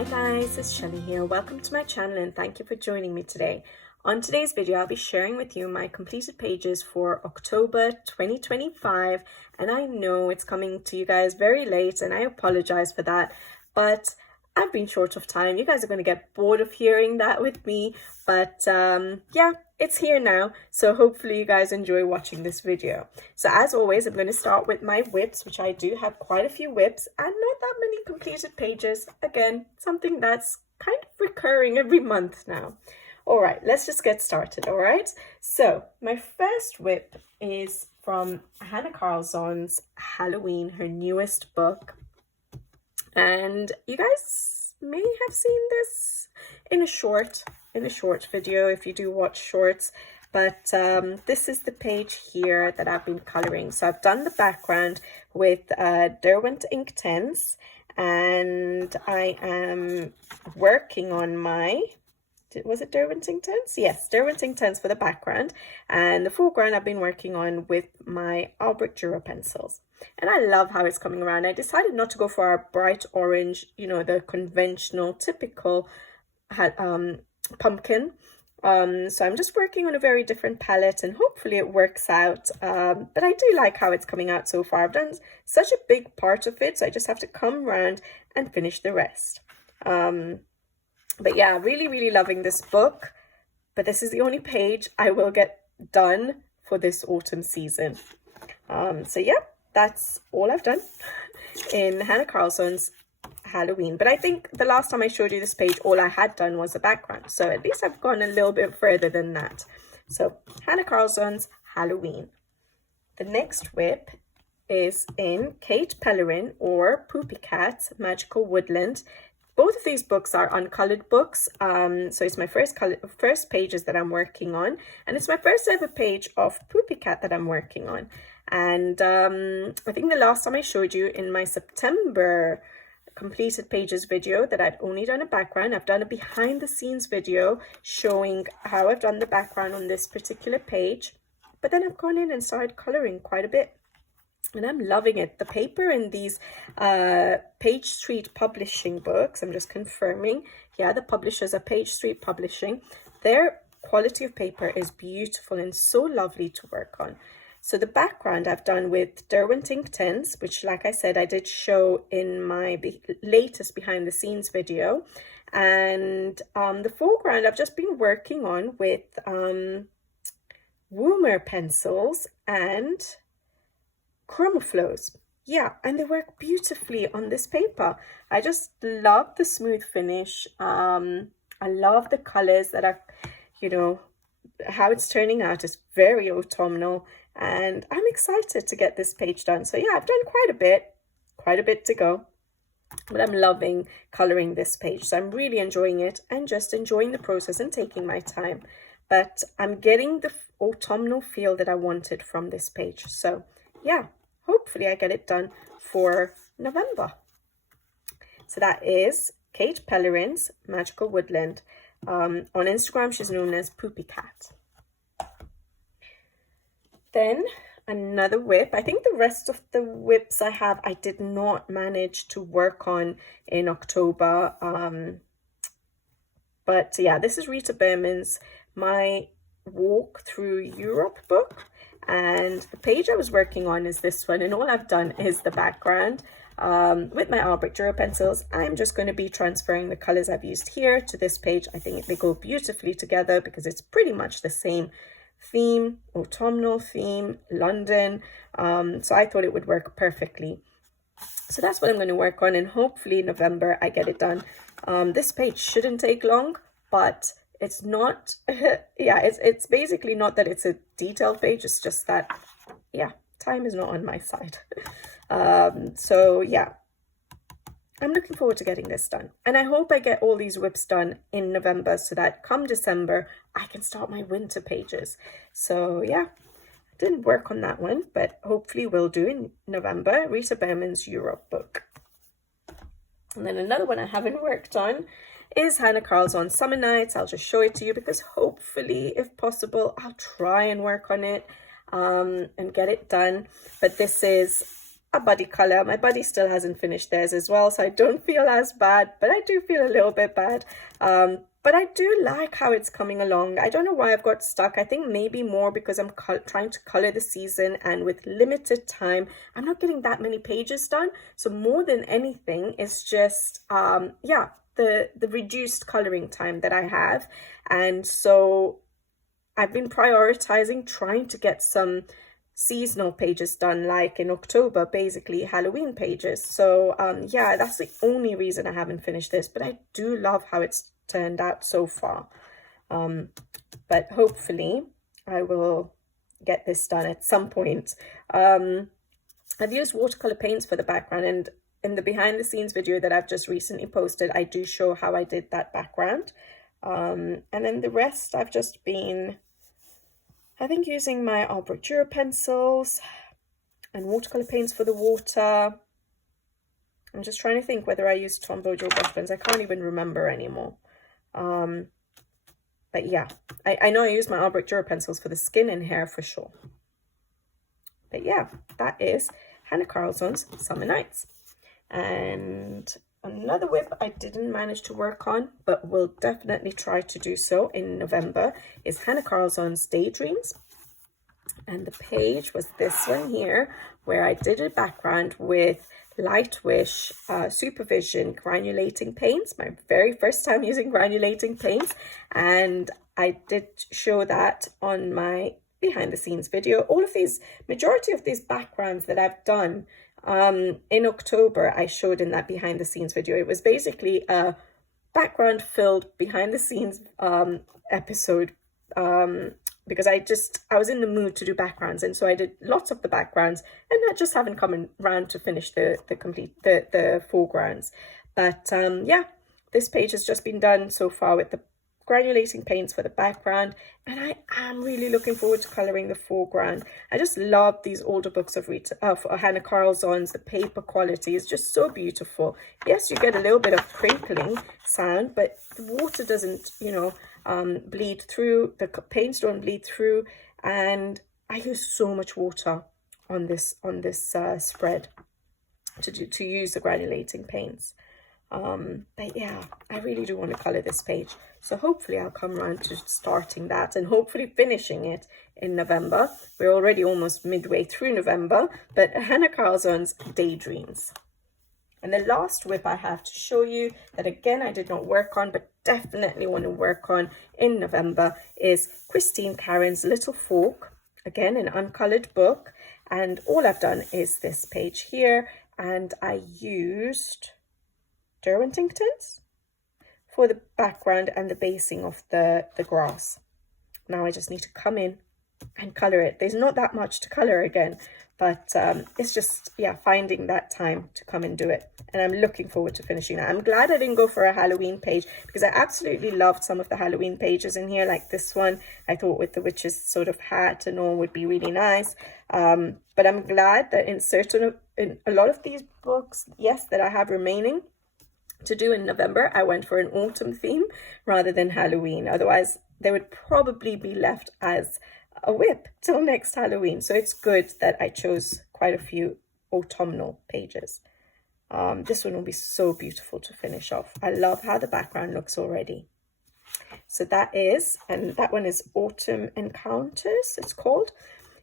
Hi guys, it's Shelly here. Welcome to my channel and thank you for joining me today. On today's video, I'll be sharing with you my completed pages for October 2025. And I know it's coming to you guys very late and I apologize for that, but I've been short of time. You guys are going to get bored of hearing that with me, but yeah, it's here now. So hopefully you guys enjoy watching this video. So as always, I'm going to start with my whips, which I do have quite a few whips and not that many completed pages. Again, something that's kind of recurring every month now. All right, let's just get started. All right, so my first whip is from Hannah Carlson's Halloween, her newest book. And you guys may have seen this in a short video if you do watch shorts, but this is the page here that I've been coloring. So I've done the background with Derwent ink tens, and I am working on my, was it Derwent ink tens? Yes, Derwent ink tens for the background, and the foreground I've been working on with my Albrecht Dürer pencils. And I love how it's coming around. I decided not to go for a bright orange, you know, the conventional, typical pumpkin. So I'm just working on a very different palette and hopefully it works out. But I do like how it's coming out so far. I've done such a big part of it, so I just have to come around and finish the rest. But yeah, really loving this book. But this is the only page I will get done for this autumn season. So yeah, that's all I've done in Hannah Carlson's Halloween. But I think the last time I showed you this page, all I had done was the background. So at least I've gone a little bit further than that. So Hannah Carlson's Halloween. The next whip is in Kate Pellerin or Poopy Cat, Magical Woodland. Both of these books are uncolored books. So it's my first pages that I'm working on. And it's my first ever page of Poopy Cat that I'm working on. And I think the last time I showed you in my September completed pages video that I'd only done a background. I've done a behind the scenes video showing how I've done the background on this particular page. But then I've gone in and started coloring quite a bit. And I'm loving it. The paper in these Page Street Publishing books, I'm just confirming. Yeah, the publishers are Page Street Publishing. Their quality of paper is beautiful and so lovely to work on. So the background I've done with Derwent ink tens, which like I said, I did show in my latest behind the scenes video. And the foreground I've just been working on with Woomer pencils and Chromaflows. Yeah, and they work beautifully on this paper. I just love the smooth finish. I love the colors that are, you know, how it's turning out is very autumnal. And I'm excited to get this page done. So yeah, I've done quite a bit to go. But I'm loving coloring this page. So I'm really enjoying it and just enjoying the process and taking my time. But I'm getting the autumnal feel that I wanted from this page. So yeah, hopefully I get it done for November. So that is Kate Pellerin's Magical Woodland. On Instagram, she's known as Poopy Cat. Then another whip. I think the rest of the whips I have, I did not manage to work on in October. But yeah, this is Rita Behrman's My Walk Through Europe book. And the page I was working on is this one. And all I've done is the background. With my Albrecht Dürer pencils, I'm just going to be transferring the colors I've used here to this page. I think they go beautifully together because it's pretty much the same theme, autumnal theme, London. So I thought it would work perfectly. So that's what I'm going to work on, and hopefully in November I get it done. This page shouldn't take long, but it's not, yeah, it's basically not that it's a detailed page, it's just that, yeah, time is not on my side. So yeah, I'm looking forward to getting this done. And I hope I get all these whips done in November so that come December, I can start my winter pages. So yeah, didn't work on that one, but hopefully will do in November. Rita Behrman's Europe book. And then another one I haven't worked on is Hannah Carlson's Summer Nights. I'll just show it to you because hopefully, if possible, I'll try and work on it and get it done. But this is a buddy color. My buddy still hasn't finished theirs as well, so I don't feel as bad, but I do feel a little bit bad. But I do like how it's coming along. I don't know why I've got stuck. I think maybe more because I'm trying to color the season, and with limited time, I'm not getting that many pages done. So more than anything, it's just, yeah, the reduced coloring time that I have. And so I've been prioritizing trying to get some seasonal pages done, like in October, basically Halloween pages. So yeah, that's the only reason I haven't finished this, but I do love how it's turned out so far. But hopefully I will get this done at some point. I've used watercolor paints for the background, and in the behind the scenes video that I've just recently posted, I do show how I did that background. And then the rest I've just been, I think, using my arbor pencils and watercolor paints for the water. I'm just trying to think whether I used Tombow brush pens. I can't even remember anymore. But yeah, I know I used my arbor pencils for the skin and hair for sure. But yeah, that is Hannah Carlson's Summer Nights. And another whip I didn't manage to work on, but will definitely try to do so in November, is Hannah Carlson's Daydreams. And the page was this one here, where I did a background with Lightwish Supervision granulating paints, my very first time using granulating paints. And I did show that on my behind the scenes video. All of these, majority of these backgrounds that I've done in October, I showed in that behind the scenes video. It was basically a background filled behind the scenes episode, because I was in the mood to do backgrounds, and so I did lots of the backgrounds, and I just haven't come around to finish the foregrounds. But yeah, this page has just been done so far with the granulating paints for the background, and I am really looking forward to coloring the foreground. I just love these older books of Hannah Carlson's. The paper quality is just so beautiful. Yes, you get a little bit of crinkling sound, but the water doesn't, you know, bleed through, the paints don't bleed through, and I use so much water on this spread to use the granulating paints. But yeah, I really do want to color this page, so hopefully I'll come around to starting that and hopefully finishing it in November. We're already almost midway through November, but Hannah Carlson's Daydreams. And the last whip I have to show you, that again I did not work on but definitely want to work on in November, is Christine Karen's Little Folk. Again, an uncolored book, and all I've done is this page here, and I used Derwentings for the background and the basing of the grass. Now I just need to come in and color it. There's not that much to color again, but it's just, yeah, finding that time to come and do it. And I'm looking forward to finishing that. I'm glad I didn't go for a Halloween page, because I absolutely loved some of the Halloween pages in here, like this one. I thought with the witch's sort of hat and all would be really nice. But I'm glad that in a lot of these books, yes, that I have remaining to do in November, I went for an autumn theme rather than Halloween. Otherwise, they would probably be left as a whip till next Halloween. So it's good that I chose quite a few autumnal pages. This one will be so beautiful to finish off. I love how the background looks already. So that one is Autumn Encounters, it's called,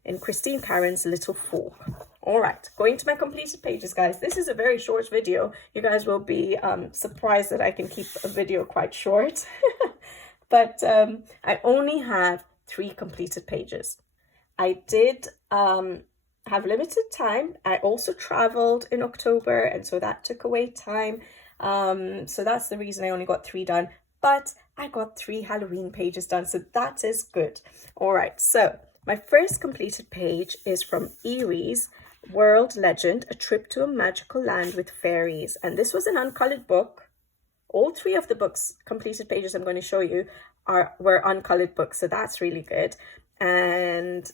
in Christine Karen's Little Folk. All right, going to my completed pages, guys. This is a very short video. You guys will be surprised that I can keep a video quite short. But I only have 3 completed pages. I did have limited time. I also traveled in October, and so that took away time. So that's the reason I only got 3 done. But I got 3 Halloween pages done, so that is good. All right, so my first completed page is from Eriy's World Legend, A Trip to a Magical Land with Fairies. And this was an uncolored book. All 3 of the books, completed pages I'm going to show you, were uncolored books, so that's really good. And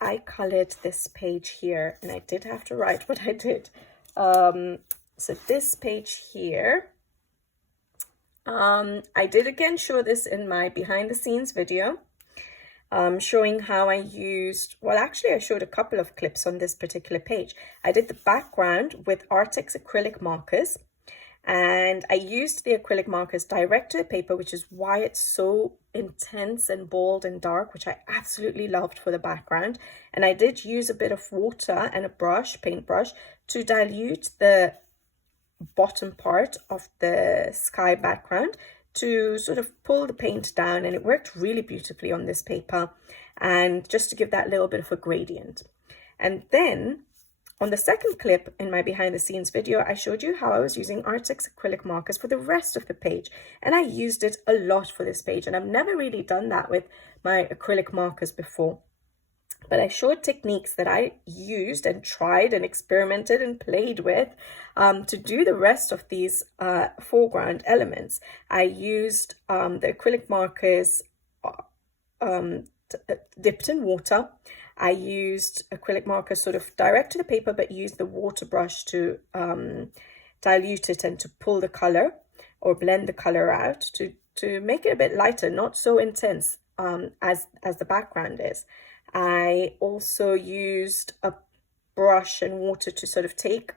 I colored this page here, and I did have to write what I did. So this page here, I did again show this in my behind the scenes video. showing how I used, well, actually I showed a couple of clips on this particular page. I did the background with Arctic's acrylic markers, and I used the acrylic markers direct to the paper, which is why it's so intense and bold and dark, which I absolutely loved for the background. And I did use a bit of water and a brush, paintbrush, to dilute the bottom part of the sky background to sort of pull the paint down, and it worked really beautifully on this paper, and just to give that little bit of a gradient. And then on the second clip in my behind the scenes video, I showed you how I was using Arctic's acrylic markers for the rest of the page, and I used it a lot for this page, and I've never really done that with my acrylic markers before. But I showed techniques that I used and tried and experimented and played with to do the rest of these foreground elements. I used the acrylic markers dipped in water. I used acrylic markers sort of direct to the paper, but used the water brush to dilute it and to pull the color or blend the color out to make it a bit lighter, not so intense as the background is. I also used a brush and water to sort of take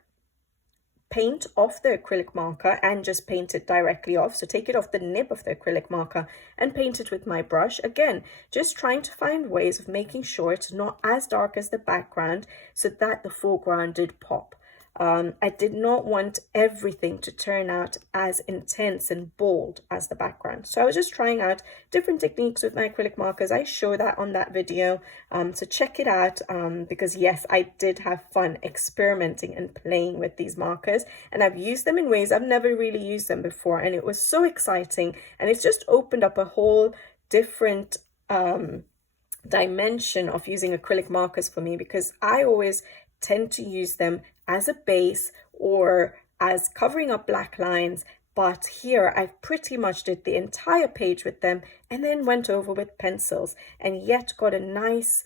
paint off the acrylic marker and just paint it directly off. So take it off the nib of the acrylic marker and paint it with my brush. Again, just trying to find ways of making sure it's not as dark as the background so that the foreground did pop. I did not want everything to turn out as intense and bold as the background. So I was just trying out different techniques with my acrylic markers. I show that on that video, so check it out, because yes, I did have fun experimenting and playing with these markers, and I've used them in ways I've never really used them before, and it was so exciting, and it's just opened up a whole different dimension of using acrylic markers for me, because I always tend to use them as a base or as covering up black lines, but here I pretty much did the entire page with them and then went over with pencils, and yet got a nice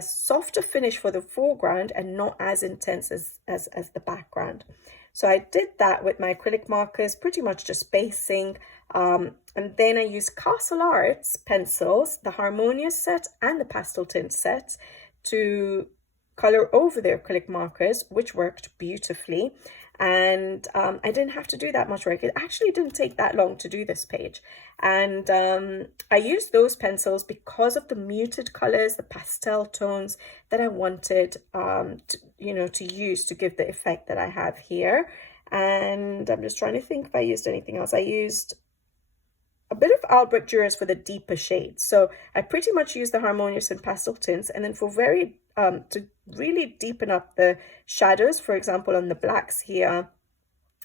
softer finish for the foreground and not as intense as the background. So I did that with my acrylic markers, pretty much just basing, and then I used Castle Arts pencils, the Harmonious set and the Pastel Tint set, to color over the acrylic markers, which worked beautifully. And I didn't have to do that much work. It actually didn't take that long to do this page. And I used those pencils because of the muted colors, the pastel tones that I wanted to use to give the effect that I have here. And I'm just trying to think if I used anything else. I used a bit of Albrecht Dürer for the deeper shades. So I pretty much used the Harmonious and Pastel Tints, and then for to really deepen up the shadows, for example, on the blacks here,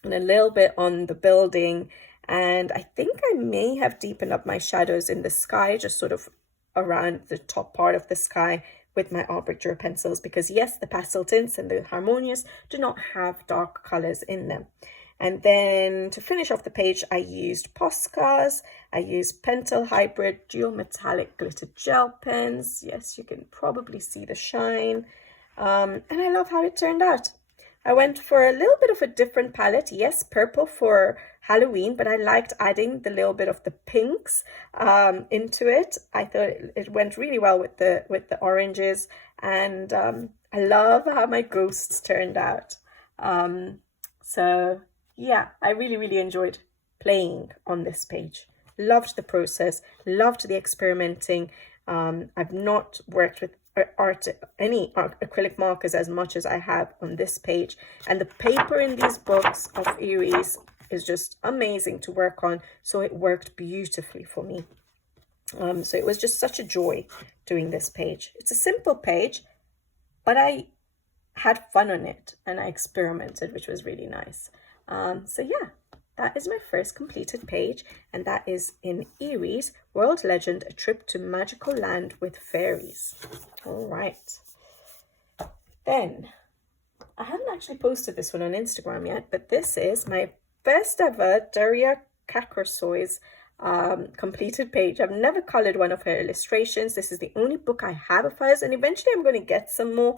and a little bit on the building. And I think I may have deepened up my shadows in the sky, just sort of around the top part of the sky with my Albrecht Dürer pencils, because yes, the Pastel Tints and the Harmonious do not have dark colors in them. And then to finish off the page, I used Poscas, I used Pentel Hybrid Dual Metallic Glitter Gel Pens. Yes, you can probably see the shine. And I love how it turned out. I went for a little bit of a different palette. Yes, purple for Halloween, but I liked adding the little bit of the pinks into it. I thought it went really well with the oranges, and I love how my ghosts turned out. So yeah, I really, really enjoyed playing on this page. Loved the process, loved the experimenting. I've not worked with any acrylic markers as much as I have on this page. And the paper in these books of Eriy's is just amazing to work on. So it worked beautifully for me. So it was just such a joy doing this page. It's a simple page, but I had fun on it and I experimented, which was really nice. So yeah, that is my first completed page, and that is in Eriy's World Legend, A Trip to Magical Land with Fairies. All right. Then, I haven't actually posted this one on Instagram yet, but this is my first ever Daria Kakrsoy's completed page. I've never colored one of her illustrations. This is the only book I have of hers, and eventually I'm going to get some more.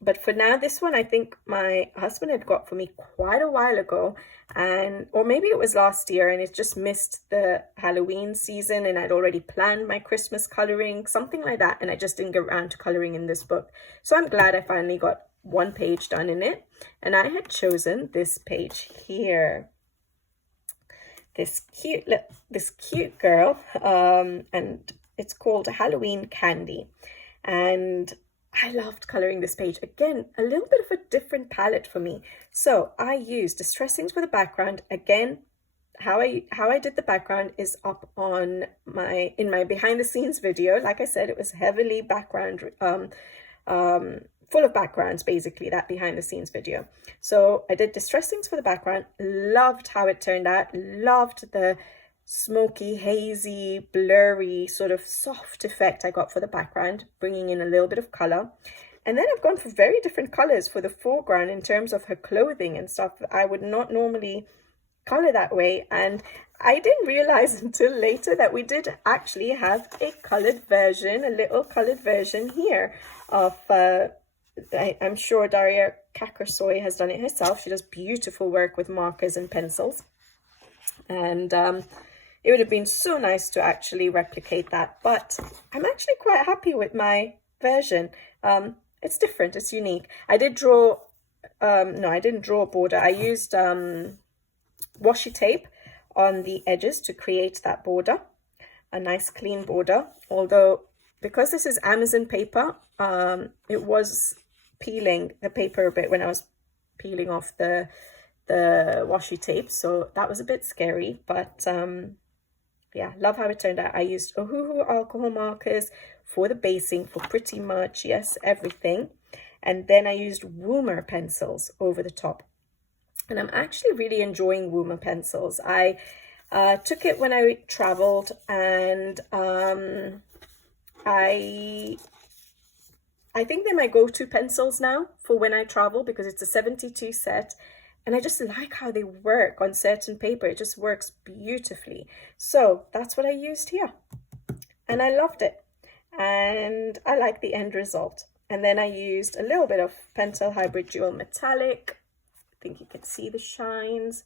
But for now, this one I think my husband had got for me quite a while ago, and or maybe it was last year and it just missed the Halloween season and I'd already planned my Christmas coloring, something like that, and I just didn't get around to coloring in this book. So I'm glad I finally got one page done in it, and I had chosen this page here. This cute girl, and it's called Halloween Candy, and I loved coloring this page. Again, a little bit of a different palette for me. So I used distressings for the background. Again, how I did the background is up on in my behind the scenes video. Like I said, it was heavily background full of backgrounds, basically, that behind the scenes video. So I did distressings for the background, loved how it turned out, loved the smoky, hazy, blurry, sort of soft effect I got for the background, bringing in a little bit of color. And then I've gone for very different colors for the foreground in terms of her clothing and stuff. I would not normally color that way, and I didn't realize until later that we did actually have a colored version, a little colored version here of I'm sure Daria Kakrasoy has done it herself. She does beautiful work with markers and pencils, and it would have been so nice to actually replicate that, but I'm actually quite happy with my version. It's different, it's unique. I did draw no, I didn't draw a border. I used washi tape on the edges to create that border, a nice clean border, although because this is Amazon paper, it was peeling the paper a bit when I was peeling off the washi tape, so that was a bit scary, but yeah, love how it turned out. I used Ohuhu alcohol markers for the basing for pretty much, yes, everything, and then I used Woomer pencils over the top, and I'm actually really enjoying Woomer pencils. I took it when I traveled, and I think they're my go-to pencils now for when I travel, because it's a 72 set, and I just like how they work on certain paper. It just works beautifully. So that's what I used here, and I loved it, and I like the end result. And then I used a little bit of Pentel Hybrid Dual Metallic. I think you can see the shines.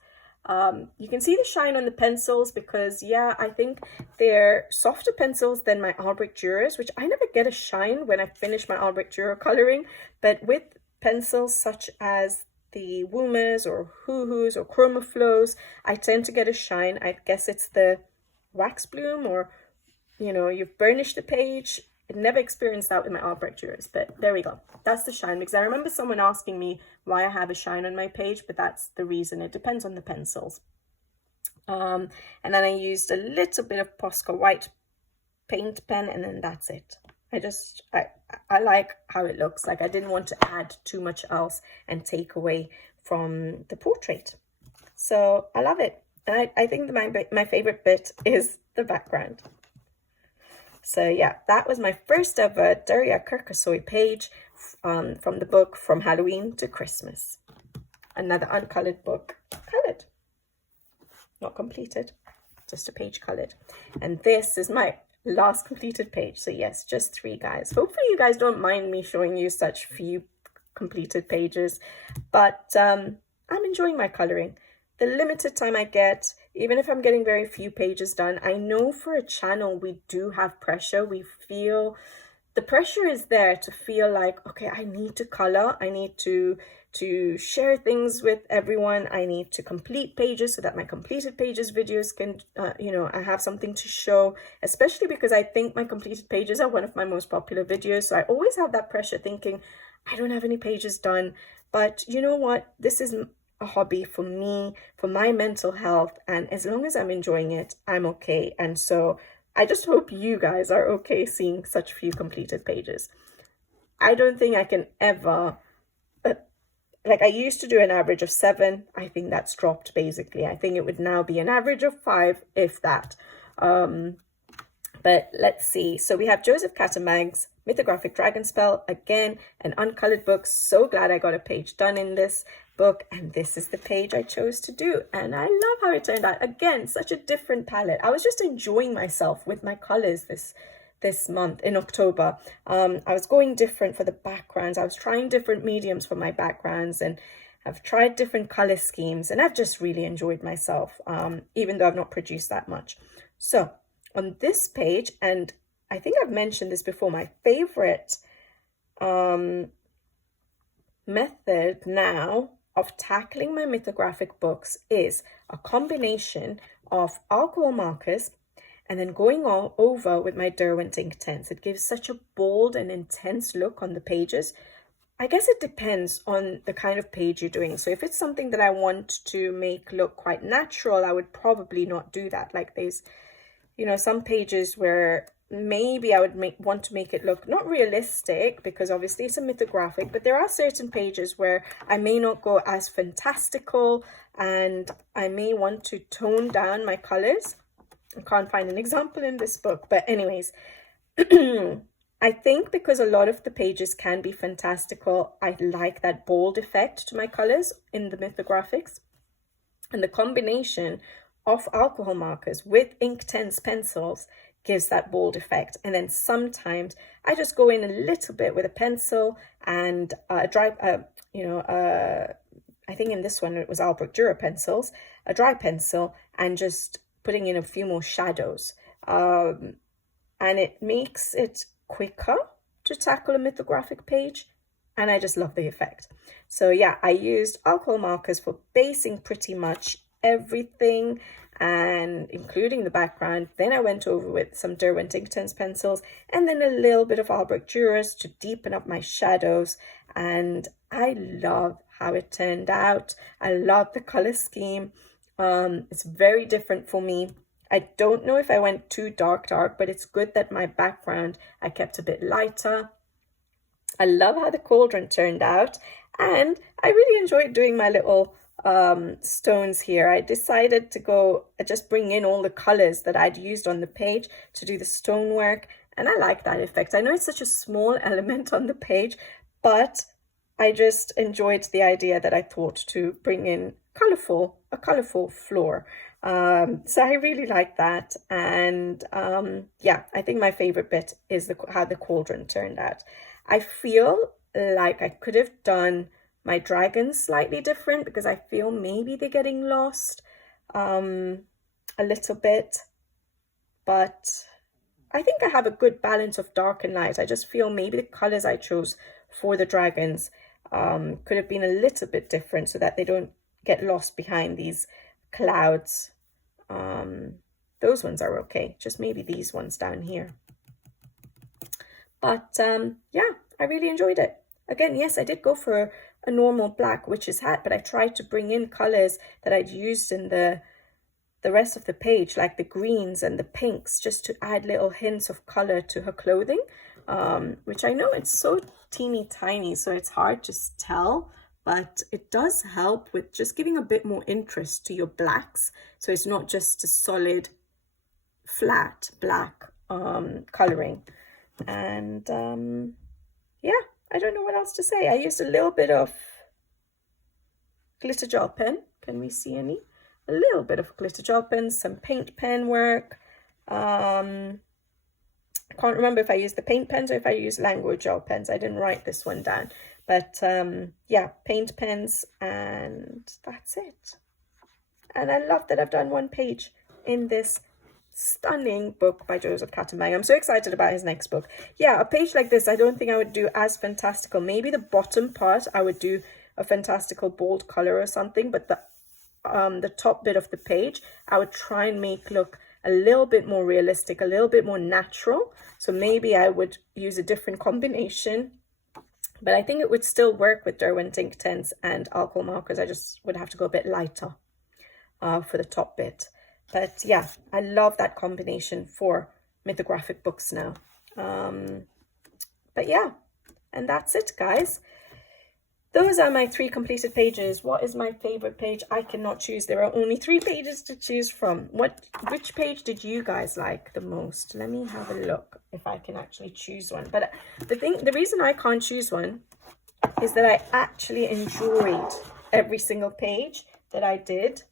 You can see the shine on the pencils because, yeah, I think they're softer pencils than my Albrecht Dürers, which I never get a shine when I finish my Albrecht Dürer coloring. But with pencils such as the Woomers or Hoohoos or Chroma Flows, I tend to get a shine. I guess it's the wax bloom, or, you know, you've burnished the page. I never experienced that with my Albrecht Dürers, but there we go. That's the shine, because I remember someone asking me why I have a shine on my page, but that's the reason. It depends on the pencils. And then I used a little bit of Posca white paint pen, and then that's it. I like how it looks. Like, I didn't want to add too much else and take away from the portrait. So I love it. And I think my favorite bit is the background. So yeah, that was my first ever Daria Kakrasoy page from the book From Halloween to Christmas. Another uncolored book, colored, not completed, just a page colored. And this is my last completed page. So yes, just 3, guys. Hopefully you guys don't mind me showing you such few completed pages, but I'm enjoying my coloring. The limited time I get, even if I'm getting very few pages done, I know for a channel we do have pressure. We feel the pressure is there to feel like, okay, I need to color, I need to share things with everyone, I need to complete pages so that my completed pages videos can, you know, I have something to show, especially because I think my completed pages are one of my most popular videos. So I always have that pressure thinking, I don't have any pages done. But you know what? This is a hobby for me, for my mental health, and as long as I'm enjoying it, I'm okay. And so I just hope you guys are okay seeing such few completed pages. I don't think I can ever, like, I used to do an average of 7. I think that's dropped basically. I think it would now be an average of 5, if that. But let's see. So we have Joseph Catamag's Mythographic Dragonspell, again, an uncolored book. So glad I got a page done in this book, and this is the page I chose to do, and I love how it turned out. Again, such a different palette. I was just enjoying myself with my colors this month in October. I was going different for the backgrounds. I was trying different mediums for my backgrounds, and I've tried different color schemes, and I've just really enjoyed myself, even though I've not produced that much. So on this page, and I think I've mentioned this before, my favorite method now of tackling my mythographic books is a combination of alcohol markers and then going all over with my Derwent Inktense. It gives such a bold and intense look on the pages. I guess it depends on the kind of page you're doing. So if it's something that I want to make look quite natural, I would probably not do that. Like there's, you know, some pages where maybe I would want to make it look not realistic, because obviously it's a mythographic, but there are certain pages where I may not go as fantastical and I may want to tone down my colors. I can't find an example in this book, but anyways, I think because a lot of the pages can be fantastical, I like that bold effect to my colors in the mythographics, and the combination of alcohol markers with Inktense pencils gives that bold effect. And then sometimes I just go in a little bit with a pencil and a dry, I think in this one it was Albrecht Dürer pencils, a dry pencil, and just putting in a few more shadows. And it makes it quicker to tackle a mythographic page, and I just love the effect. So yeah, I used alcohol markers for basing pretty much everything, and including the background. Then I went over with some Derwent Inktense pencils and then a little bit of Albrecht Dürer's to deepen up my shadows, and I love how it turned out. I love the color scheme. It's very different for me. I don't know if I went too dark, but it's good that my background I kept a bit lighter. I love how the cauldron turned out, and I really enjoyed doing my little stones here. I decided to go just bring in all the colors that I'd used on the page to do the stonework, and I like that effect. I know it's such a small element on the page, but I just enjoyed the idea that I thought to bring in a colorful floor. So I really like that, and yeah, I think my favorite bit is how the cauldron turned out. I feel like I could have done my dragons slightly different, because I feel maybe they're getting lost a little bit, but I think I have a good balance of dark and light. I just feel maybe the colors I chose for the dragons could have been a little bit different so that they don't get lost behind these clouds. Those ones are okay, just maybe these ones down here. But yeah, I really enjoyed it. Again, yes, I did go for a normal black witch's hat, but I tried to bring in colors that I'd used in the rest of the page, like the greens and the pinks, just to add little hints of color to her clothing, which I know it's so teeny tiny, so it's hard to tell, but it does help with just giving a bit more interest to your blacks, so it's not just a solid flat black coloring. And yeah, I don't know what else to say. I used a little bit of glitter gel pen. Can we see any? A little bit of glitter gel pen, some paint pen work. I can't remember if I used the paint pens or if I used language gel pens. I didn't write this one down. But yeah, paint pens, and that's it. And I love that I've done one page in this stunning book by Joseph Kattenbang. I'm so excited about his next book. Yeah, a page like this, I don't think I would do as fantastical. Maybe the bottom part, I would do a fantastical bold color or something, but the top bit of the page, I would try and make look a little bit more realistic, a little bit more natural. So maybe I would use a different combination, but I think it would still work with Derwent Inktense and alcohol markers. I just would have to go a bit lighter for the top bit. But yeah, I love that combination for mythographic books now. But yeah, and that's it, guys. Those are my 3 completed pages. What is my favorite page? I cannot choose. There are only 3 pages to choose from. Which page did you guys like the most? Let me have a look if I can actually choose one. But the reason I can't choose one is that I actually enjoyed every single page that I did.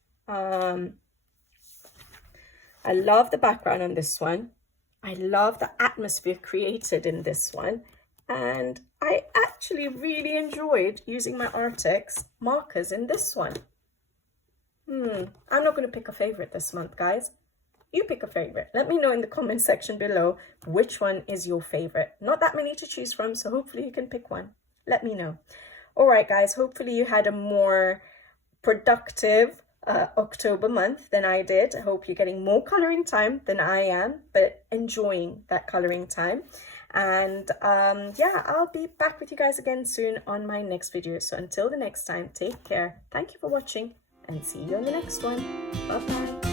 I love the background on this one. I love the atmosphere created in this one. And I actually really enjoyed using my Arctex markers in this one. I'm not going to pick a favorite this month, guys. You pick a favorite. Let me know in the comment section below which one is your favorite. Not that many to choose from, so hopefully you can pick one. Let me know. All right, guys, hopefully you had a more productive October month than I did. I hope you're getting more coloring time than I am, but enjoying that coloring time. And yeah, I'll be back with you guys again soon on my next video. So until the next time, take care. Thank you for watching and see you on the next one. Bye bye.